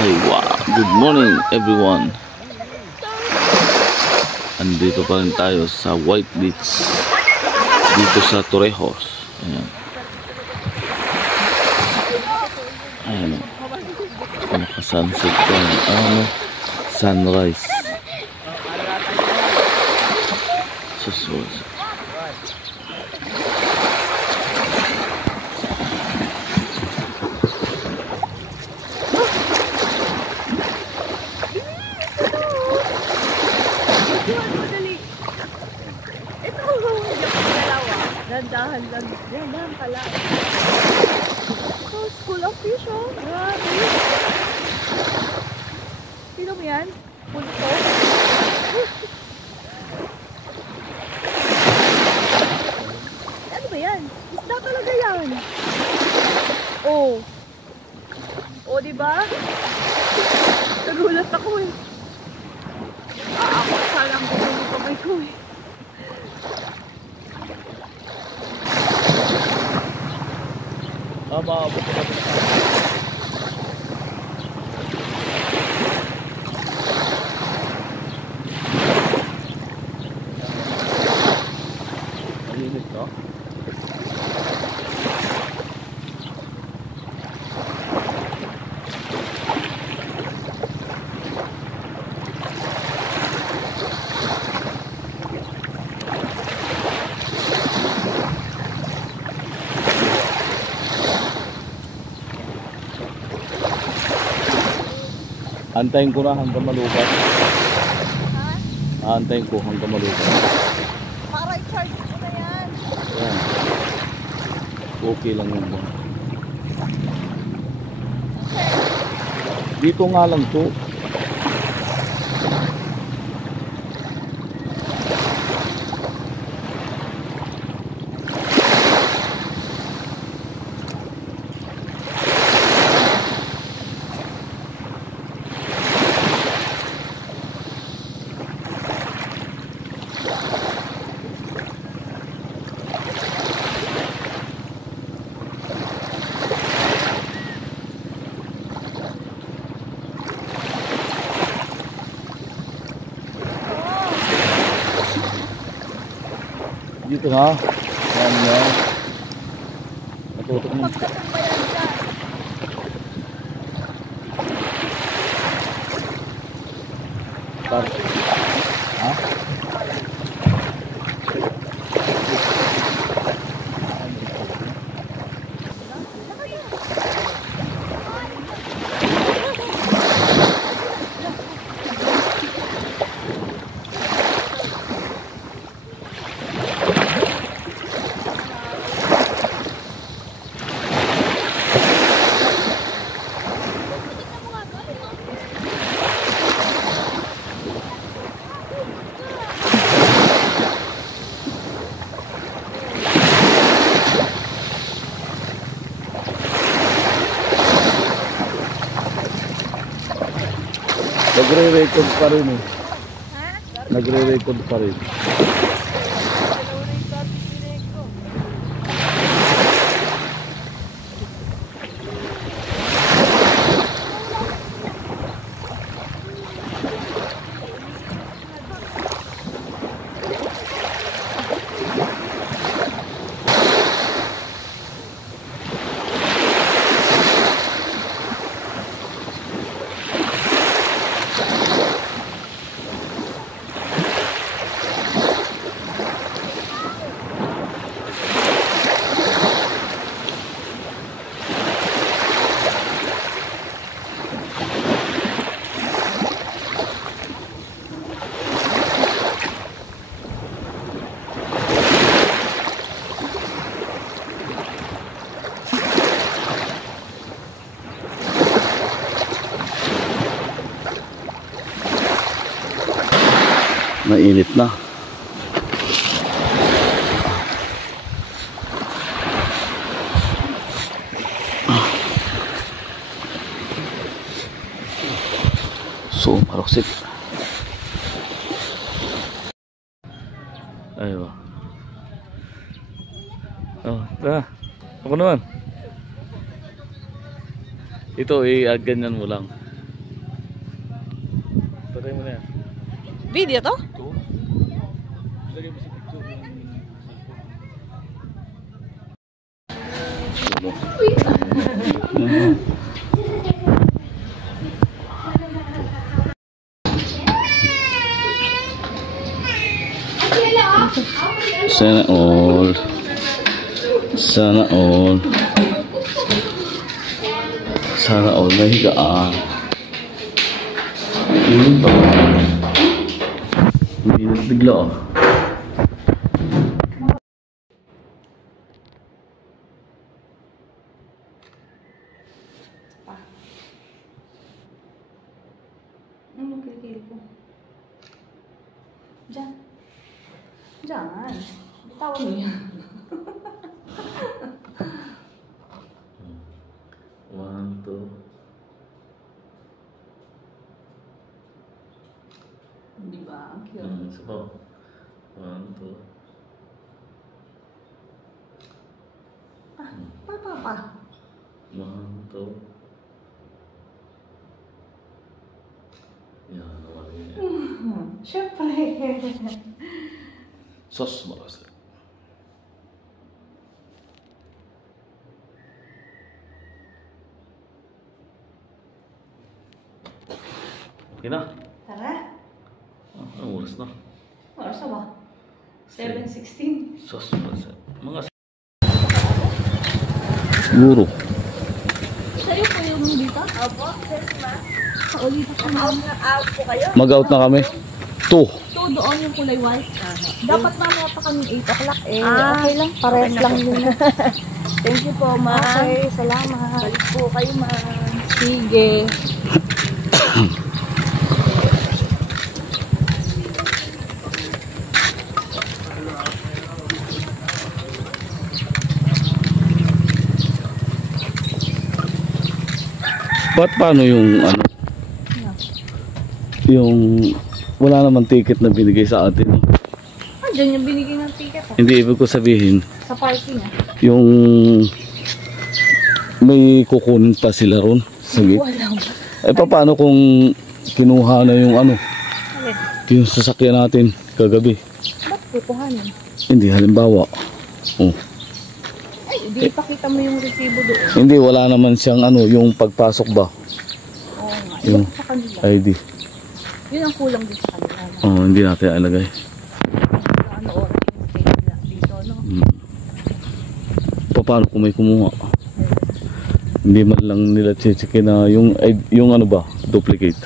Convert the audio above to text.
Ay, wow. Good morning everyone. Andito pa rin tayo sa White Beach dito sa Torrejos. Ayan. Ayan. Naka-sunset pa. Ano? Sunrise. Susunod. Dahan lang. Dahan pala. Oh, school of fish, oh. Grabe. Sino mo yan? Punto? Ano ba yan? Isda talaga yan. Oh. Oh, diba? Nagulat ako eh. Ako salang gulo kamay ko eh. Maabot ko na ito. Malinit, no? Antayin ko na hanggang malubat. Ha? Antayin ko hanggang malubat. Para i-charge ko na yan. Ayan. Okay lang yun. Dito nga lang to. Dito ha. Yan yan. Natutok mo. Ha? Nagre-record pa rin eh. Nagre-record pa rin. Mainit na. So, maroksit. Ayo. Oh, tara. Ako naman. Ito, ganyan mo lang. Lagay mo na yan. Video to? Ito. Lagay mo sa picture yung Sana all. Sana all. Sana all may higaan. Yun ba? Minit bigla ah. Ano kilikili ko? Diyan. Diyan. Tawa mo yan. 1, 2. Di ba? Ang cute. Isa pa. 1, 2. Ah, pa. 1, 2. Yan, nawala yun. Siyempre. Sos mo kasi. Okay na. Tara. Anong oras na? Oras na ba? 7:16. Sos mo kasi. Mga siguro. Sa'yo po yung dito? Opo, yes ma. Paulitan ka na. Out po kayo? Mag-out na kami. 2. Ito doon yung kulay white. Dapat mamaya pa kami 8 o'clock. Okay lang. Parehas lang din. Thank you po, ma. Okay, salamat. Balik po kayo, ma. Sige. Paano yung ano? Yung wala namang ticket na binigay sa atin. Diyan yung binigay ng ticket. Hindi ibig ko sabihin Sa parking. yung may kukunin pa sila ron sa gate. Wala. Eh paano kung kinuha na yung ano? Alin? Yung sasakyan natin kagabi. Ba't kukuhanin? Hindi halimbawa. Oh. Ay, di ipakita mo yung resibo doon. Hindi wala naman siyang ano yung pagpasok ba? Oo nga. Yung Iba sa kanila. ID. Yun ang kulang din sa kanila. Oh, hindi natin ilagay. Ano oras yung stay nila dito, no? Paano kung may kumuha? Hindi man lang nila check na yung ano ba, duplicate.